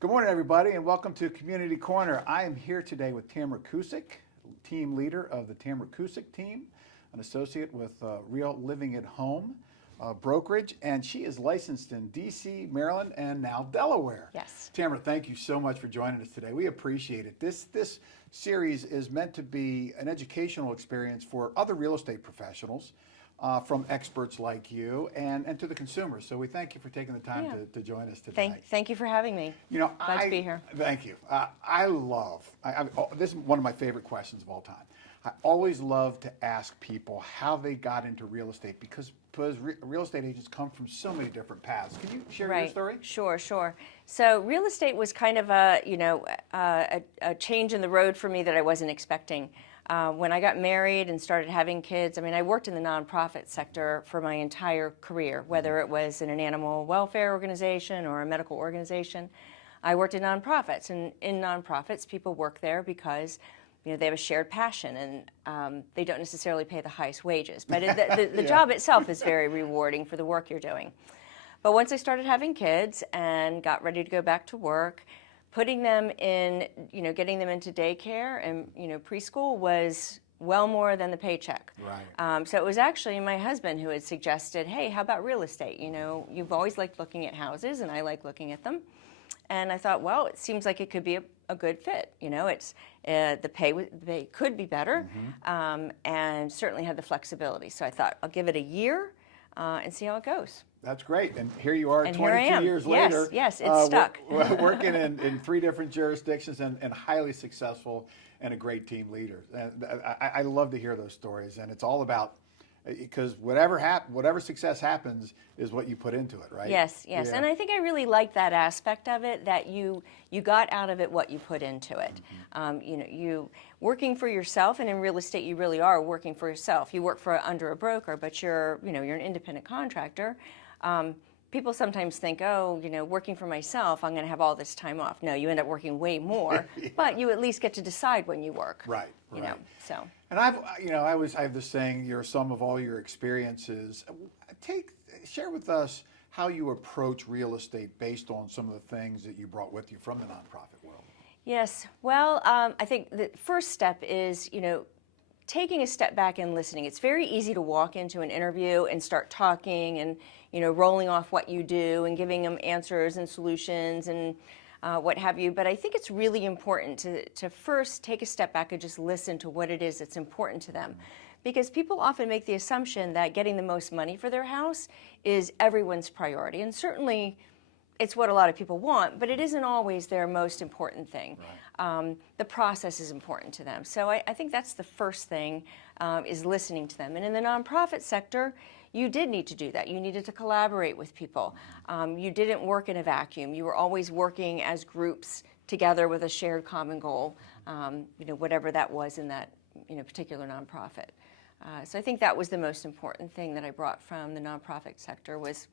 Good morning, everybody, and welcome to Community Corner. I am here today with Tamara Kucik, team leader of the Tamara Kucik team, an associate with Real Living at Home brokerage, and she is licensed in D.C., Maryland, and now Delaware. Yes. Tamara, thank you so much for joining us today. We appreciate it. This series is meant to be an educational experience for other real estate professionals. From experts like you and to the consumers. So we thank you for taking the time to join us today. Thank you for having me. Glad to be here. Thank you. This is one of my favorite questions of all time. I always love to ask people how they got into real estate because real estate agents come from so many different paths. Can you share your story? Sure. So real estate was kind of a change in the road for me that I wasn't expecting. When I got married and started having kids, I worked in the nonprofit sector for my entire career, whether it was in an animal welfare organization or a medical organization. I worked in nonprofits, and in nonprofits, people work there because they have a shared passion, and they don't necessarily pay the highest wages. But the job itself is very rewarding for the work you're doing. But once I started having kids and got ready to go back to work, putting them in, getting them into daycare and, preschool was well more than the paycheck. Right. So it was actually my husband who had suggested, hey, how about real estate? You've always liked looking at houses, and I like looking at them. And I thought, well, it seems like it could be a good fit. It's the pay could be better, and certainly had the flexibility. So I thought, I'll give it a year and see how it goes. That's great. And here you are, and 22 years later. Yes, it's stuck. Working in 3 different jurisdictions and highly successful and a great team leader. And I love to hear those stories. And it's all about, because whatever success happens is what you put into it, right? Yes. Yeah. And I think I really like that aspect of it, that you got out of it what you put into it. You working for yourself, and in real estate you really are working for yourself. You work under a broker, but you're an independent contractor. People sometimes think, working for myself, I'm going to have all this time off. No, you end up working way more, but you at least get to decide when you work. Right. So. And I have this saying, you're a sum of all your experiences. Share with us how you approach real estate based on some of the things that you brought with you from the nonprofit world. Yes. Well, I think the first step is, taking a step back and listening. It's very easy to walk into an interview and start talking and, rolling off what you do and giving them answers and solutions and what have you. But I think it's really important to first take a step back and just listen to what it is that's important to them. Because people often make the assumption that getting the most money for their house is everyone's priority. And certainly it's what a lot of people want, but it isn't always their most important thing. Right. The process is important to them. So I think that's the first thing, is listening to them. And in the nonprofit sector, you did need to do that. You needed to collaborate with people. You didn't work in a vacuum. You were always working as groups together with a shared common goal, whatever that was in that particular nonprofit. So I think that was the most important thing that I brought from the nonprofit sector was,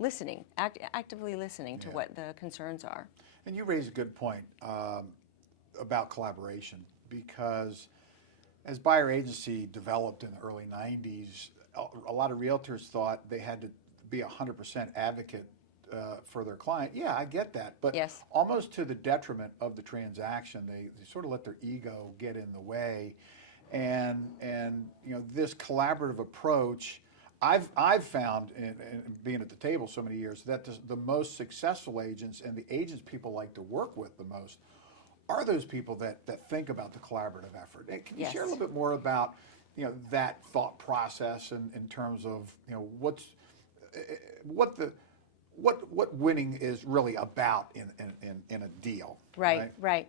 listening, actively listening to what the concerns are. And you raise a good point about collaboration, because as buyer agency developed in the early 90s, a lot of realtors thought they had to be 100% advocate for their client. Yeah, I get that, but yes, almost to the detriment of the transaction. They sort of let their ego get in the way, and this collaborative approach, I've found in being at the table so many years that the most successful agents and the agents people like to work with the most are those people that think about the collaborative effort. And can you share a little bit more about that thought process in terms of what winning is really about in a deal? Right.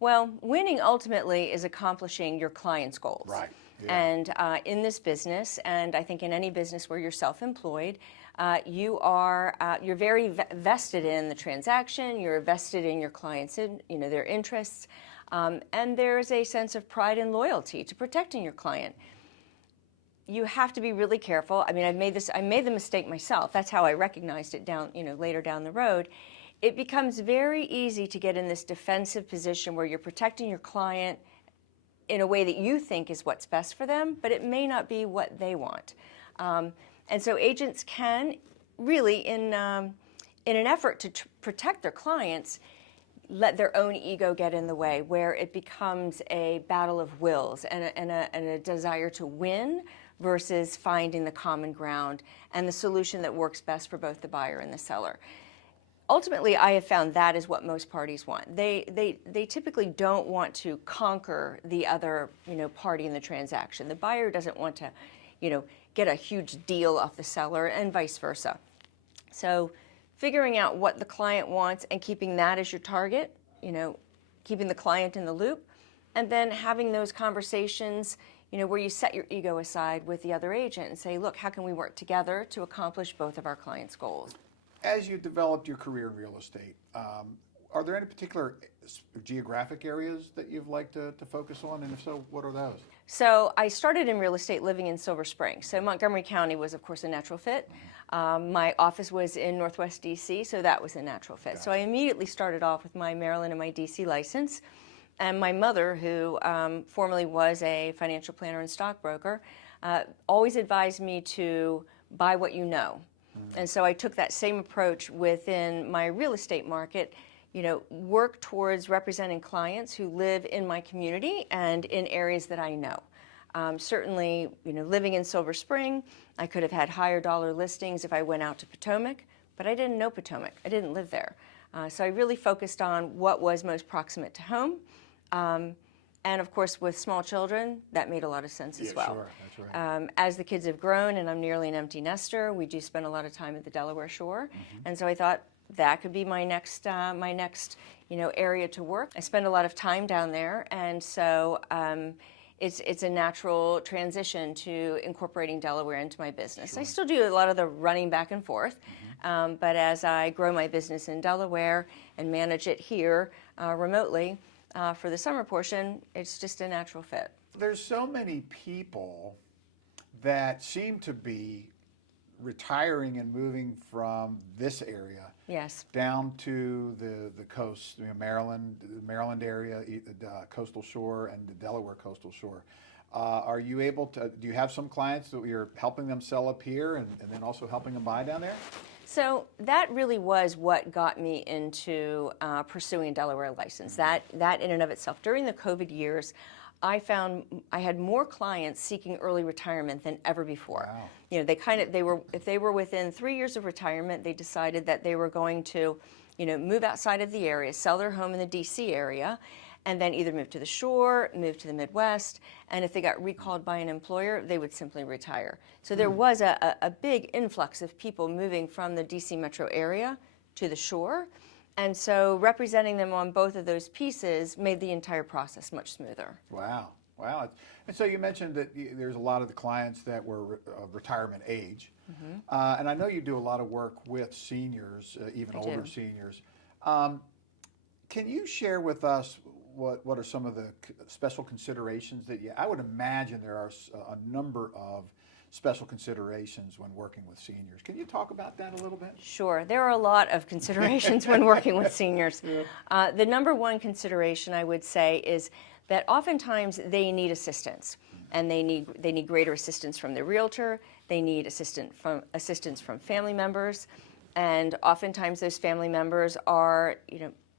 Well, winning ultimately is accomplishing your client's goals. Right. Yeah. And in this business, and I think in any business where you're self-employed, you're very vested in the transaction. You're vested in your clients' their interests, and there's a sense of pride and loyalty to protecting your client. You have to be really careful. I made the mistake myself. That's how I recognized it later down the road. It becomes very easy to get in this defensive position where you're protecting your client in a way that you think is what's best for them, but it may not be what they want. And so agents can really, in in an effort to protect their clients, let their own ego get in the way, where it becomes a battle of wills and a desire to win versus finding the common ground and the solution that works best for both the buyer and the seller. Ultimately, I have found that is what most parties want. They typically don't want to conquer the other, party in the transaction. The buyer doesn't want to, get a huge deal off the seller, and vice versa. So figuring out what the client wants and keeping that as your target, keeping the client in the loop, and then having those conversations, where you set your ego aside with the other agent and say, look, how can we work together to accomplish both of our clients' goals? As you developed your career in real estate, are there any particular geographic areas that you've liked to focus on? And if so, what are those? So I started in real estate living in Silver Spring. So Montgomery County was, of course, a natural fit. My office was in Northwest DC, so that was a natural fit. Gotcha. So I immediately started off with my Maryland and my DC license. And my mother, who formerly was a financial planner and stockbroker, always advised me to buy what you know. And so I took that same approach within my real estate market, work towards representing clients who live in my community and in areas that I know. Certainly, living in Silver Spring, I could have had higher dollar listings if I went out to Potomac, but I didn't know Potomac. I didn't live there. So I really focused on what was most proximate to home. And of course, with small children, that made a lot of sense as well. Sure, that's right. As the kids have grown, and I'm nearly an empty nester, we do spend a lot of time at the Delaware Shore, and so I thought that could be my next area to work. I spend a lot of time down there, and so it's a natural transition to incorporating Delaware into my business. Sure. I still do a lot of the running back and forth, but as I grow my business in Delaware and manage it here remotely, for the summer portion, it's just a natural fit. There's so many people that seem to be retiring and moving from this area Yes. down to the coast, Maryland, the Maryland area, the coastal shore, and the Delaware coastal shore. Are you able to, do you have some clients that you're helping them sell up here and then also helping them buy down there? So that really was what got me into pursuing a Delaware license. That in and of itself. During the COVID years, I found I had more clients seeking early retirement than ever before. Wow. If they were within 3 years of retirement, they decided that they were going to, move outside of the area, sell their home in the DC area, and then either move to the shore, move to the Midwest, and if they got recalled by an employer, they would simply retire. So there was a big influx of people moving from the DC metro area to the shore, and so representing them on both of those pieces made the entire process much smoother. Wow. Wow. And so you mentioned that there's a lot of the clients that were of retirement age. And I know you do a lot of work with seniors, even older seniors. Can you share with us what are some of the special considerations that I would imagine there are a number of special considerations when working with seniors. Can you talk about that a little bit? Sure. There are a lot of considerations when working with seniors. The number one consideration I would say is that oftentimes they need assistance, and they need greater assistance from their realtor. They need assistance from family members, and oftentimes those family members are,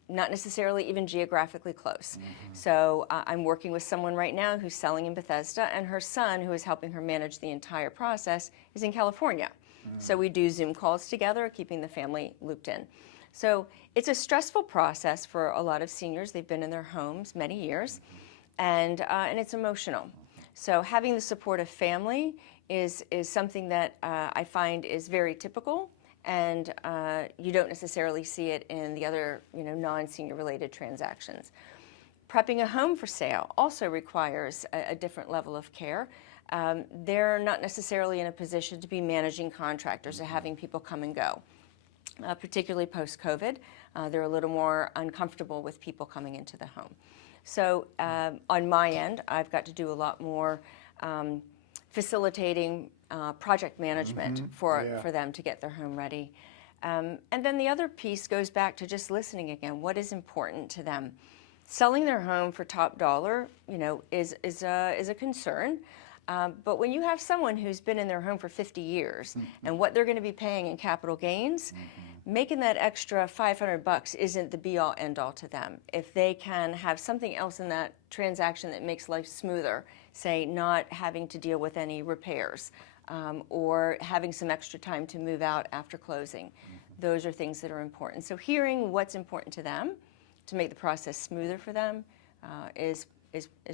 not necessarily even geographically close. So I'm working with someone right now who's selling in Bethesda, and her son, who is helping her manage the entire process, is in California. So we do Zoom calls together, keeping the family looped in. So it's a stressful process for a lot of seniors. They've been in their homes many years, and it's emotional. So having the support of family is something that I find is very typical, and you don't necessarily see it in the other, non-senior related transactions. Prepping a home for sale also requires a different level of care. They're not necessarily in a position to be managing contractors or having people come and go. Particularly post-COVID, they're a little more uncomfortable with people coming into the home. So on my end, I've got to do a lot more facilitating project management for them to get their home ready. And then the other piece goes back to just listening again. What is important to them? Selling their home for top dollar, is a concern. But when you have someone who's been in their home for 50 years and what they're going to be paying in capital gains, making that extra $500 isn't the be-all end-all to them. If they can have something else in that transaction that makes life smoother, say not having to deal with any repairs, or having some extra time to move out after closing, those are things that are important. So hearing what's important to them to make the process smoother for them is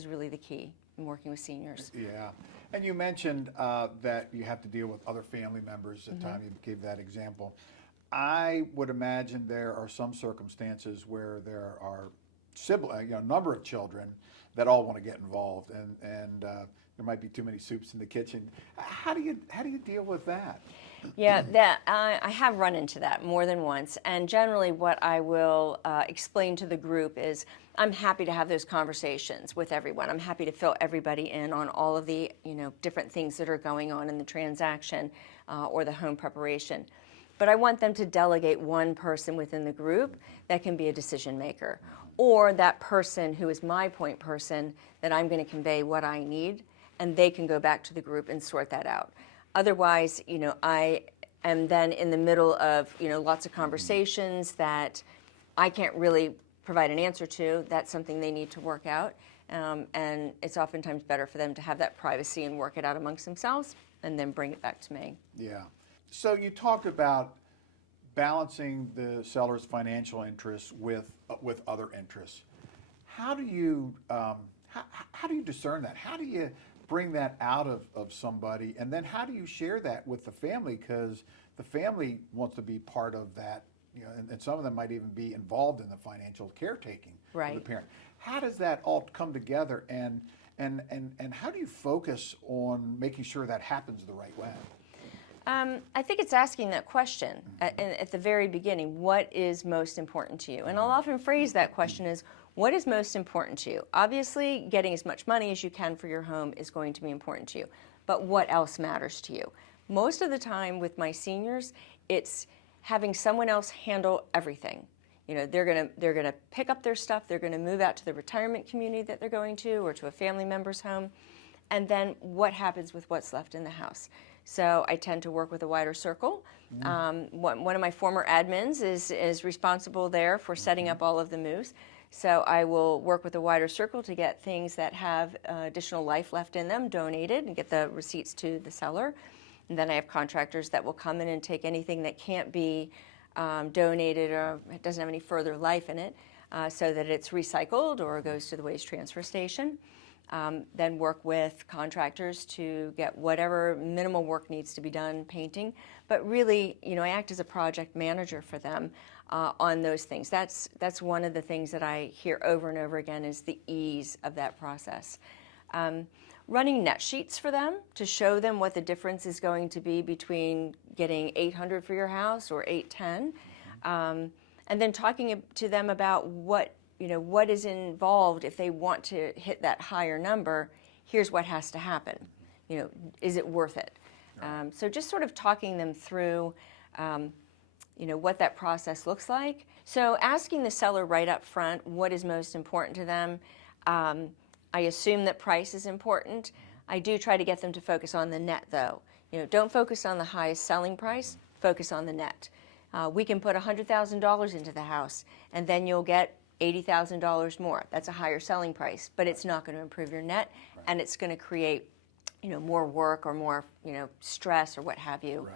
really the key in working with seniors. Yeah. And you mentioned that you have to deal with other family members at the time you gave that example. I would imagine there are some circumstances where there are a number of children that all want to get involved, and there might be too many soups in the kitchen. How do you deal with that? Yeah, I have run into that more than once, and generally what I will explain to the group is I'm happy to have those conversations with everyone. I'm happy to fill everybody in on all of the different things that are going on in the transaction or the home preparation. But I want them to delegate one person within the group that can be a decision maker, or that person who is my point person that I'm going to convey what I need, and they can go back to the group and sort that out. Otherwise, I am then in the middle of, lots of conversations that I can't really provide an answer to. That's something they need to work out. And it's oftentimes better for them to have that privacy and work it out amongst themselves and then bring it back to me. Yeah. So you talked about balancing the seller's financial interests with other interests. How do you discern that? How do you bring that out of somebody, and then how do you share that with the family, because the family wants to be part of that, and some of them might even be involved in the financial caretaking of the parent. How does that all come together, and how do you focus on making sure that happens the right way? I think it's asking that question at the very beginning. What is most important to you? And I'll often phrase that question as, what is most important to you? Obviously, getting as much money as you can for your home is going to be important to you. But what else matters to you? Most of the time with my seniors, it's having someone else handle everything. They're gonna pick up their stuff. They're gonna move out to the retirement community that they're going to, or to a family member's home. And then what happens with what's left in the house? So I tend to work with a wider circle. One of my former admins is responsible there for setting up all of the moves. So I will work with a wider circle to get things that have additional life left in them donated and get the receipts to the seller. And then I have contractors that will come in and take anything that can't be donated or it doesn't have any further life in it, so that it's recycled or goes to the waste transfer station. Then work with contractors to get whatever minimal work needs to be done, painting. But really, I act as a project manager for them on those things. That's one of the things that I hear over and over again is the ease of that process. Running net sheets for them to show them what the difference is going to be between getting $800 for your house or $810, and then talking to them about what is involved if they want to hit that higher number. Here's what has to happen. Is it worth it? So just sort of talking them through, what that process looks like. So asking the seller right up front what is most important to them. I assume that price is important. I do try to get them to focus on the net, though. Don't focus on the highest selling price. Focus on the net. We can put $100,000 into the house, and then you'll get $80,000 more. That's a higher selling price, but it's not going to improve your net, and it's going to create, more work or more, stress or what have you.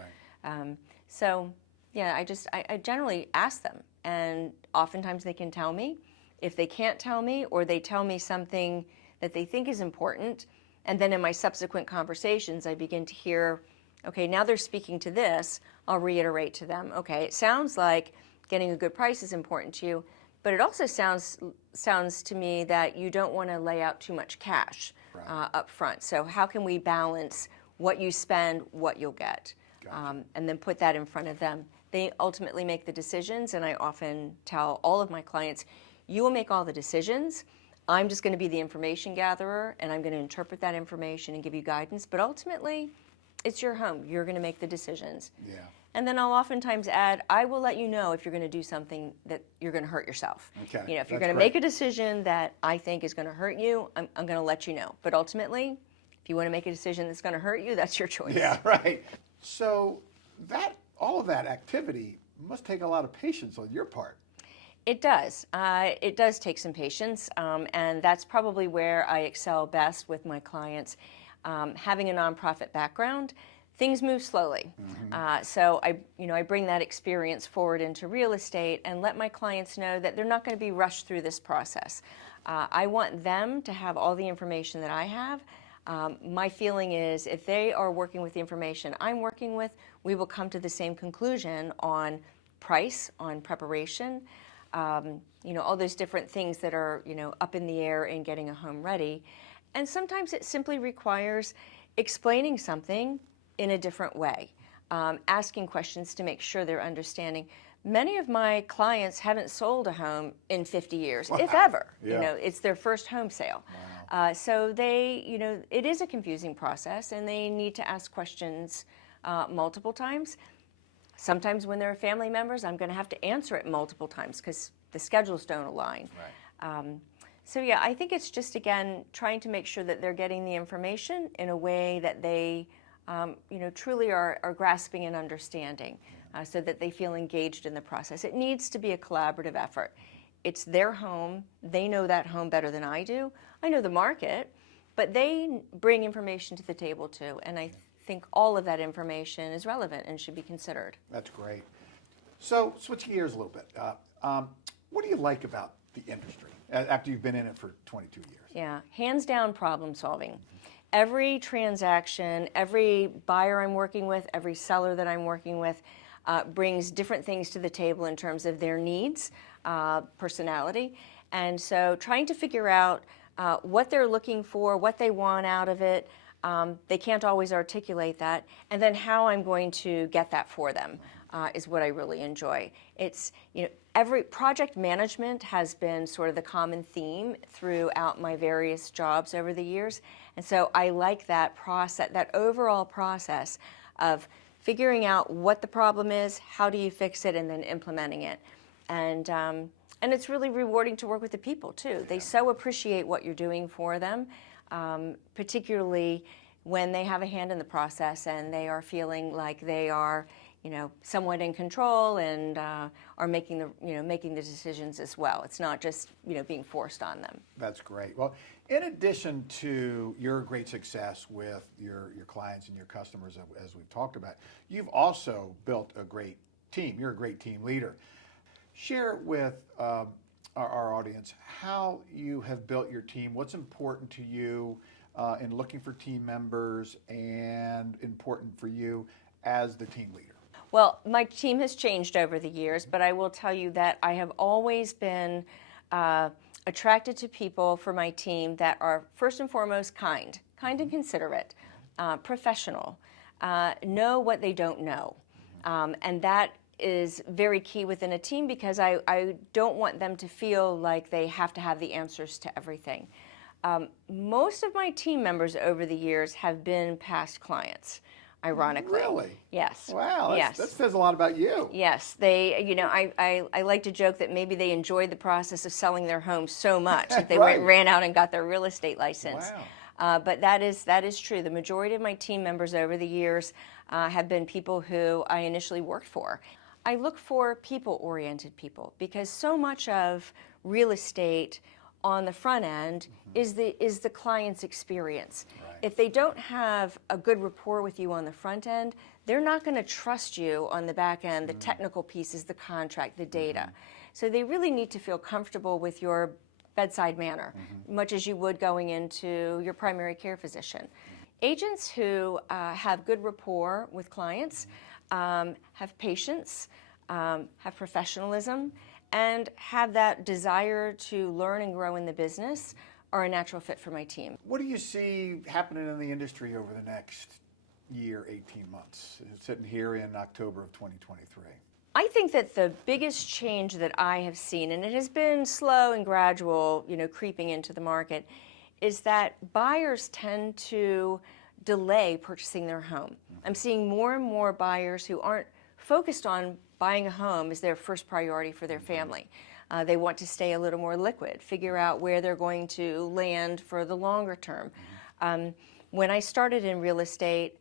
Right. So, yeah, I generally ask them, and oftentimes they can tell me. If they can't tell me, or they tell me something that they think is important, and then in my subsequent conversations, I begin to hear, okay, now they're speaking to this, I'll reiterate to them, okay, it sounds like getting a good price is important to you, but it also sounds to me that you don't want to lay out too much cash up front. So how can we balance what you spend, what you'll get, and then put that in front of them. They ultimately make the decisions, and I often tell all of my clients, you will make all the decisions. I'm just going to be the information gatherer, and I'm going to interpret that information and give you guidance. But ultimately, it's your home. You're going to make the decisions. Yeah. And then I'll oftentimes add, I will let you know if you're going to do something that you're going to hurt yourself. Okay. If you're going to make a decision that I think is going to hurt you, I'm going to let you know. But ultimately, if you want to make a decision that's going to hurt you, that's your choice. Yeah, right. So all of that activity must take a lot of patience on your part. It does. It does take some patience, and that's probably where I excel best with my clients. Having a nonprofit background, things move slowly. So I bring that experience forward into real estate and let my clients know that they're not going to be rushed through this process. I want them to have all the information that I have. My feeling is if they are working with the information I'm working with, we will come to the same conclusion on price, on preparation, all those different things that are, up in the air in getting a home ready. And sometimes it simply requires explaining something in a different way, asking questions to make sure they're understanding. Many of my clients haven't sold a home in 50 years, if ever. Yeah. It's their first home sale. So it is a confusing process, and they need to ask questions multiple times. Sometimes when there are family members, I'm going to have to answer it multiple times because the schedules don't align. Right. So yeah, I think it's just, again, trying to make sure that they're getting the information in a way that they, truly are grasping and understanding, so that they feel engaged in the process. It needs to be a collaborative effort. It's their home. They know that home better than I do. I know the market, but they bring information to the table too, and I think all of that information is relevant and should be considered. That's great. So switching gears a little bit, what do you like about the industry after you've been in it for 22 years? Yeah, hands down problem solving. Every transaction, every buyer I'm working with, every seller that I'm working with brings different things to the table in terms of their needs, personality. And so trying to figure out what they're looking for, what they want out of it. They can't always articulate that. And then how I'm going to get that for them is what I really enjoy. It's, every project management has been sort of the common theme throughout my various jobs over the years. And so I like that process, that overall process of figuring out what the problem is, how do you fix it, and then implementing it. And it's really rewarding to work with the people too. They so appreciate what you're doing for them, particularly when they have a hand in the process and they are feeling like they are, somewhat in control and are making the decisions as well. It's not just, being forced on them. That's great. Well, in addition to your great success with your clients and your customers, as we've talked about, you've also built a great team. You're a great team leader. Share with our audience how you have built your team, what's important to you in looking for team members, and important for you as the team leader. Well, my team has changed over the years, but I will tell you that I have always been attracted to people for my team that are first and foremost kind and considerate, professional, know what they don't know, and that is very key within a team because I don't want them to feel like they have to have the answers to everything. Most of my team members over the years have been past clients, ironically. Really? Yes. Wow, yes. That says a lot about you. Yes, they, I like to joke that maybe they enjoyed the process of selling their home so much that they Right. ran out and got their real estate license. Wow. But that is true. The majority of my team members over the years have been people who I initially worked for. I look for people-oriented people because so much of real estate on the front end is the client's experience. Right. If they don't have a good rapport with you on the front end, they're not going to trust you on the back end, the technical pieces, the contract, the data. So they really need to feel comfortable with your bedside manner, much as you would going into your primary care physician. Agents who have good rapport with clients, have patience, have professionalism, and have that desire to learn and grow in the business are a natural fit for my team. What do you see happening in the industry over the next year, 18 months, sitting here in October of 2023? I think that the biggest change that I have seen, and it has been slow and gradual, creeping into the market, is that buyers tend to delay purchasing their home. I'm seeing more and more buyers who aren't focused on buying a home as their first priority for their family. They want to stay a little more liquid, figure out where they're going to land for the longer term. When I started in real estate,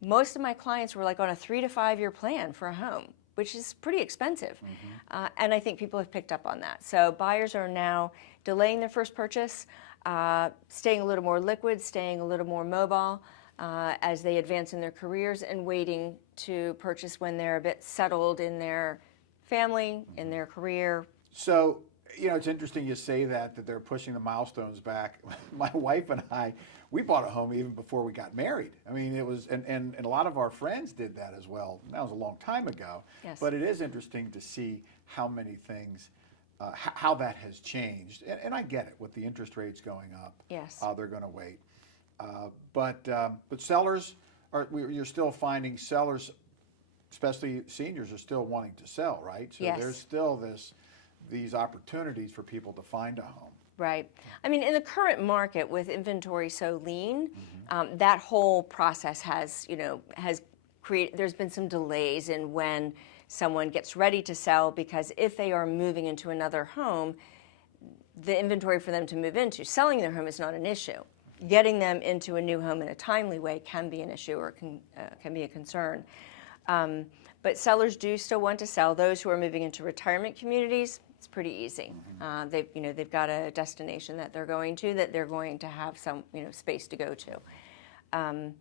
most of my clients were like on a 3 to 5 year plan for a home. which is pretty expensive. And I think people have picked up on that. So buyers are now delaying their first purchase, staying a little more liquid, staying a little more mobile as they advance in their careers, and waiting to purchase when they're a bit settled in their family, in their career. So, you know, it's interesting you say that they're pushing the milestones back. My wife and I, we bought a home even before we got married. I mean, it was, and a lot of our friends did that as well. That was a long time ago. Yes. But it is interesting to see how many things, how that has changed. And I get it, with the interest rates going up. Yes. They're going to wait. But sellers, you're still finding sellers, especially seniors, are still wanting to sell, right? So Yes. there's still these opportunities for people to find a home. Right. I mean, in the current market with inventory so lean, that whole process has created, there's been some delays in when someone gets ready to sell, because if they are moving into another home, the inventory for them to move into, selling their home is not an issue. Getting them into a new home in a timely way can be an issue, or can be a concern. But sellers do still want to sell. Those who are moving into retirement communities, it's pretty easy. They've got a destination that they're going to have some space to go to.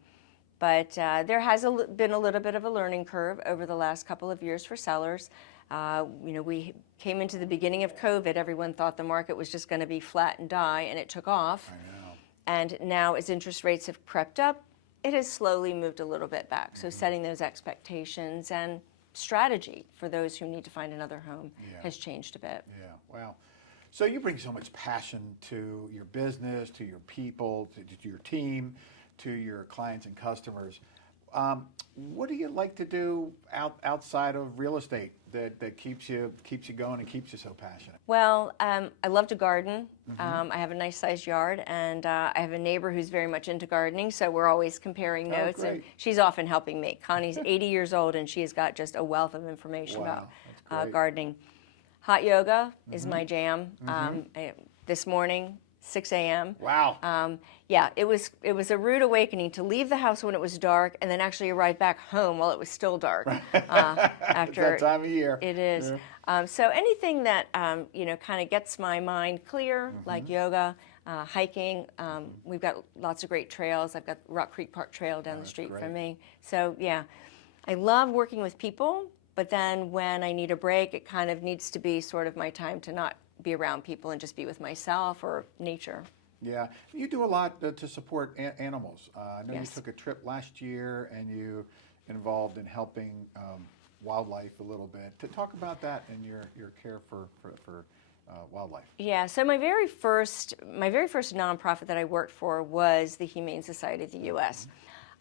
But there has been a little bit of a learning curve over the last couple of years for sellers. We came into the beginning of COVID, everyone thought the market was just going to be flat and die, and it took off. I know. And now, as interest rates have crept up, it has slowly moved a little bit back. So setting those expectations and strategy for those who need to find another home has changed a bit. Yeah, wow. So you bring so much passion to your business, to your people, to your team, to your clients and customers. What do you like to do outside of real estate that keeps you going and keeps you so passionate? Well, I love to garden. I have a nice sized yard, and I have a neighbor who's very much into gardening, so we're always comparing notes, and she's often helping me. Connie's 80 years old, and she has got just a wealth of information about gardening. Hot yoga is my jam. This morning, 6 a.m. Wow. Yeah, it was a rude awakening to leave the house when it was dark and then actually arrive back home while it was still dark. After it's that time of year. It is. So anything that kind of gets my mind clear, like yoga, hiking. We've got lots of great trails. I've got Rock Creek Park Trail down the street from me. So yeah, I love working with people. But then when I need a break, it kind of needs to be sort of my time to not be around people and just be with myself or nature. Yeah, you do a lot to support animals. I know Yes. you took a trip last year and you involved in helping wildlife a little bit. To talk about that and your care for wildlife. Yeah, so my very first nonprofit that I worked for was the Humane Society of the U.S.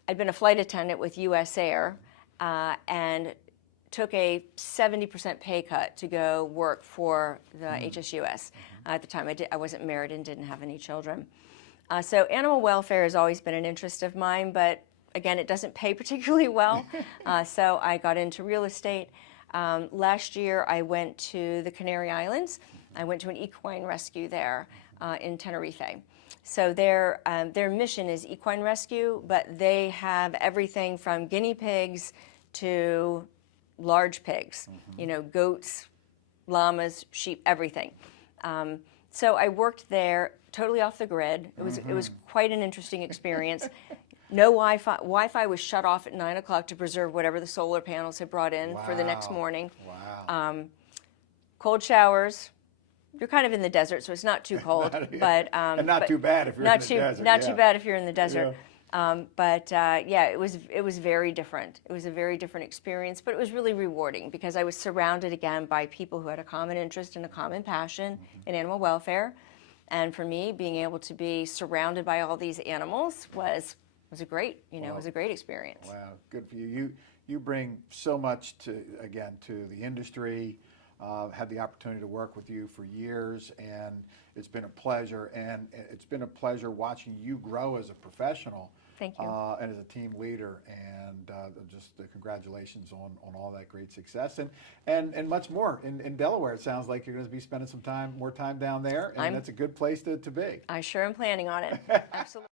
I'd been a flight attendant with U.S. Air and took a 70% pay cut to go work for the HSUS. At the time, I wasn't married and didn't have any children. So animal welfare has always been an interest of mine, but again, it doesn't pay particularly well. So I got into real estate. Last year, I went to the Canary Islands. I went to an equine rescue there in Tenerife. So their mission is equine rescue, but they have everything from guinea pigs to large pigs, goats, llamas, sheep, everything. So I worked there totally off the grid. It was quite an interesting experience. No Wi-Fi. Wi-Fi was shut off at 9 o'clock to preserve whatever the solar panels had brought in for the next morning. Wow. Cold showers. You're kind of in the desert, so it's not too cold, but and not too bad if you're in the desert. Not too bad if you're in the desert. It was very different. It was a very different experience, but it was really rewarding because I was surrounded again by people who had a common interest and a common passion in animal welfare. And for me, being able to be surrounded by all these animals was a great, it was a great experience. Wow, good for you. You bring so much to the industry. Had the opportunity to work with you for years, and it's been a pleasure. And it's been a pleasure watching you grow as a professional. Thank you. And as a team leader, and just congratulations on all that great success and much more in Delaware. It sounds like you're going to be spending more time down there, and that's a good place to be. I sure am planning on it. Absolutely.